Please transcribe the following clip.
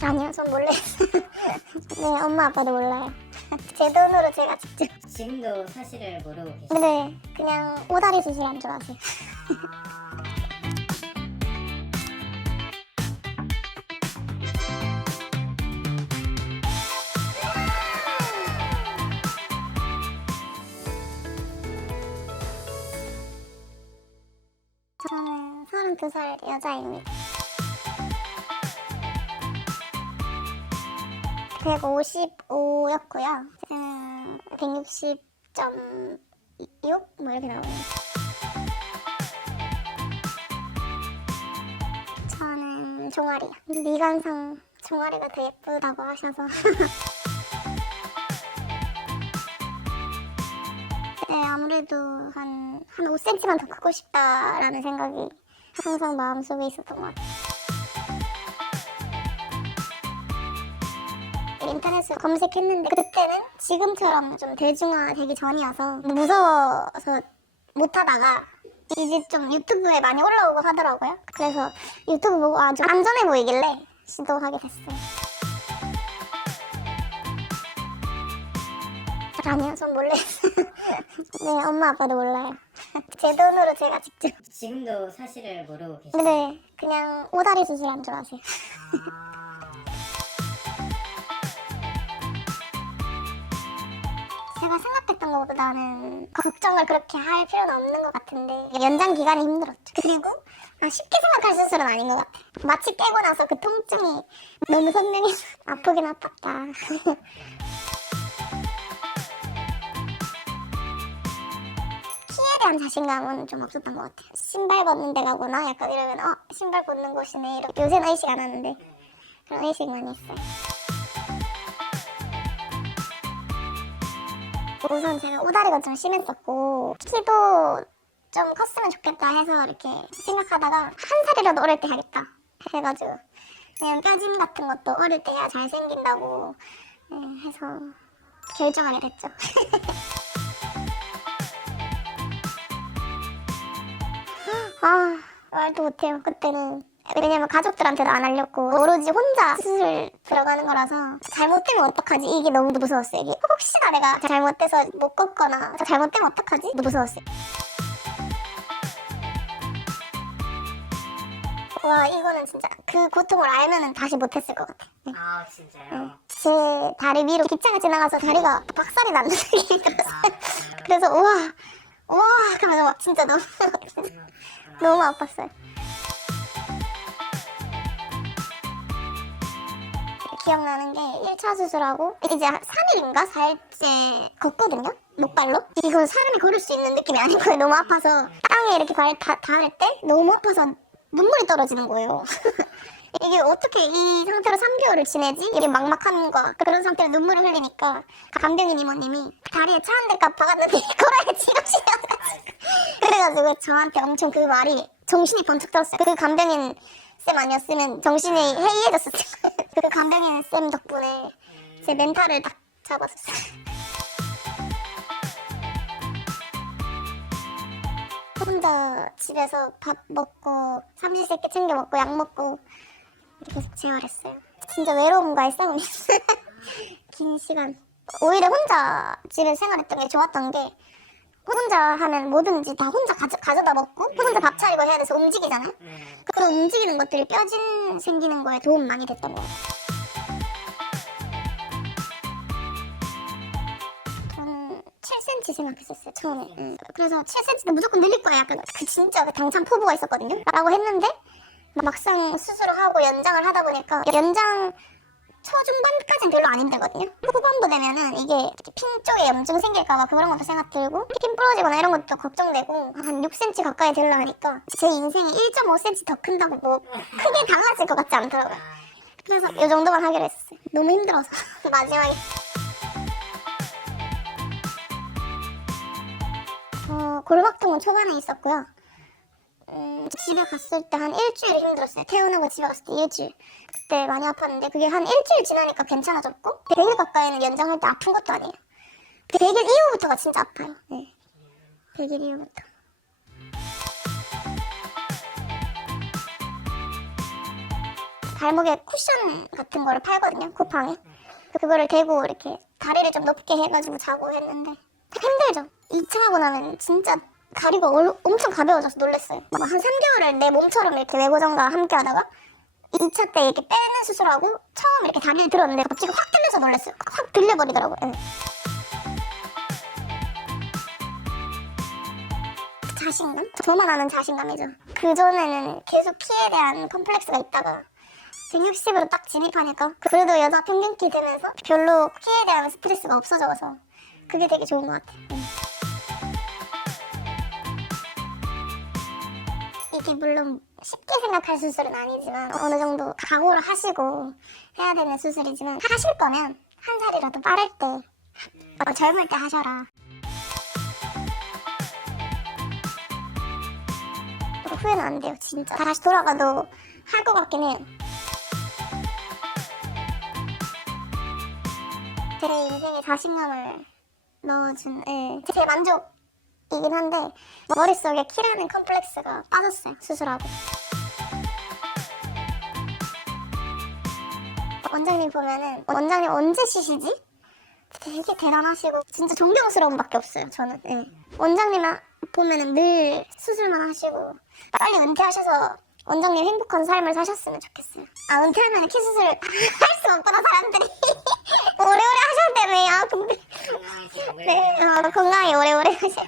아니요, 전 몰래 했어요. 네, 엄마 아빠도 몰라요. 제 돈으로 제가 직접. 지금도 사실을 모르고 계시죠? 네, 그냥 오다리 수술한 줄 아세요. 저는 32살 여자입니다. 155였고요. 160.6? 뭐 이렇게 나오네요. 저는 종아리요. 미관상 종아리가 더 예쁘다고 하셔서. 네, 아무래도 한 5cm만 더 크고 싶다라는 생각이 항상 마음속에 있었던 것 같아요. 인터넷을 검색했는데 그때는 지금처럼 좀 대중화되기 전이어서 무서워서 못하다가 이제 좀 유튜브에 많이 올라오고 하더라고요. 그래서 유튜브 보고 아주 안전해 보이길래 시도하게 됐어요. 아니요, 전 몰래 했어요. 네, 엄마 아빠도 몰라요. 제 돈으로 제가 직접. 지금도 사실을 모르고 계시죠? 네, 그냥 오다리 수술한 줄 아세요. 제가 생각했던 것보다는 걱정을 그렇게 할 필요는 없는 것 같은데 연장 기간이 힘들었죠. 그리고 쉽게 생각할 수술은 아닌 것 같아요. 마취 깨고 나서 그 통증이 너무 선명해서 아프긴 아팠다. 키에 대한 자신감은 좀 없었던 것 같아요. 신발 벗는 데 가거나 약간 이러면 신발 벗는 곳이네 이렇게. 요새는 의식 안 하는데 그런 의식 많이 했어요. 우선 제가 오다리가 좀 심했었고 키도 좀 컸으면 좋겠다 해서 이렇게 생각하다가 한 살이라도 어릴 때 하겠다 해가지고 그냥 뼈짐 같은 것도 어릴 때 해야 잘생긴다고 해서 결정하게 됐죠. 말도 못해요 그때는. 왜냐면 가족들한테도 안 알렸고 오로지 혼자 수술 들어가는 거라서 잘못되면 어떡하지 이게 너무 무서웠어요. 이게 혹시나 내가 잘못돼서 못 걷거나 잘못되면 어떡하지 너무 무서웠어요. 와, 이거는 진짜 그 고통을 알면은 다시 못했을 것 같아. 아 진짜요? 제 다리 위로 기차가 지나가서 다리가 박살이 나는 느낌이 들었어요. 그래서 우와 그러면서 막 진짜 너무 아팠어요. 기억나는 게 1차 수술하고 이제 3일인가 4일째 걷거든요? 목발로? 이건 사람이 걸을 수 있는 느낌이 아닌 거예요. 너무 아파서 땅에 이렇게 발 닿을 때 너무 아파서 눈물이 떨어지는 거예요. 이게 어떻게 이 상태로 3개월을 지내지? 이게 막막함과 그런 상태로 눈물을 흘리니까 간병인 이모님이 다리에 차 한 대 값 박았는데 걸어야지 이러시면서 그래가지고 저한테 엄청 그 말이 정신이 번쩍 들었어요. 그 간병인 쌤 아니었으면 정신이 해이해졌을 거예요. 그 간병인 쌤 덕분에 제 멘탈을 딱 잡았어요. 혼자 집에서 밥 먹고 삼시세끼 챙겨 먹고 약 먹고 이렇게 계속 생활했어요. 진짜 외로움과의 싸움이었어요. 긴 시간. 오히려 혼자 집에서 생활했던 게 좋았던 게 혼자 하면 뭐든지 다 혼자 가져다 먹고 혼자 밥 차리고 해야 돼서 움직이잖아요. 그런 움직이는 것들이 뼈진 생기는 거에 도움 많이 됐던 것 같아요. 저는 7cm 생각했었어요 처음에. 그래서 7cm도 무조건 늘릴 거야 약간 진짜 그 당찬 포부가 있었거든요. 라고 했는데 막상 수술을 하고 연장을 하다 보니까 연장 초중반까지는 별로 안 힘들거든요. 후반부 되면은 이게 핀 쪽에 염증 생길까봐 그런 것도 생각 들고 핀 부러지거나 이런 것도 걱정되고 한 6cm 가까이 되려 하니까 제 인생이 1.5cm 더 큰다고 뭐 크게 달라질 것 같지 않더라고요. 그래서 이 정도만 하기로 했어요. 너무 힘들어서 마지막에. 골막통은 초반에 있었고요. 집에 갔을 때 한 일주일 힘들었어요. 퇴원하고 집에 갔을 때 일주일. 그때 많이 아팠는데 그게 한 일주일 지나니까 괜찮아졌고 100일 가까이는 연장할 때 아픈 것도 아니에요. 100일 이후부터가 진짜 아파요. 네. 100일 이후부터. 발목에 쿠션 같은 거를 팔거든요, 쿠팡에. 그거를 대고 이렇게 다리를 좀 높게 해가지고 자고 했는데 힘들죠. 2차 하고 나면 진짜 다리가 엄청 가벼워져서 놀랐어요. 막 한 3개월을 내 몸처럼 이렇게 외고정과 함께 하다가 2차 때 이렇게 빼는 수술하고 처음 이렇게 다리를 들었는데 갑자기 확 들려서 놀랐어요. 확 들려버리더라고요. 예. 자신감? 저만 아는 자신감이죠. 그전에는 계속 키에 대한 컴플렉스가 있다가 160으로 딱 진입하니까 그래도 여자 평균키 되면서 별로 키에 대한 스트레스가 없어져서 그게 되게 좋은 것 같아요. 이게 물론 쉽게 생각할 수술은 아니지만 어느 정도 각오를 하시고 해야 되는 수술이지만 하실 거면 한 살이라도 빠를 때 젊을 때 하셔라. 후회는 안 돼요, 진짜. 다시 돌아가도 할 것 같긴 해요. 제 인생에 자신감을 넣어준 제 만족이긴 한데 머릿속에 키라는 컴플렉스가 빠졌어요, 수술하고. 원장님 보면은 원장님 언제 쉬시지? 되게 대단하시고 진짜 존경스러움밖에 없어요, 저는. 원장님 보면은 늘 수술만 하시고 빨리 은퇴하셔서 원장님 행복한 삶을 사셨으면 좋겠어요. 은퇴하면 키 수술 할 수 없구나, 사람들이. 오래오래 하셔야 되네요. 근데 건강하시고 네, 건강히 오래오래 하셔야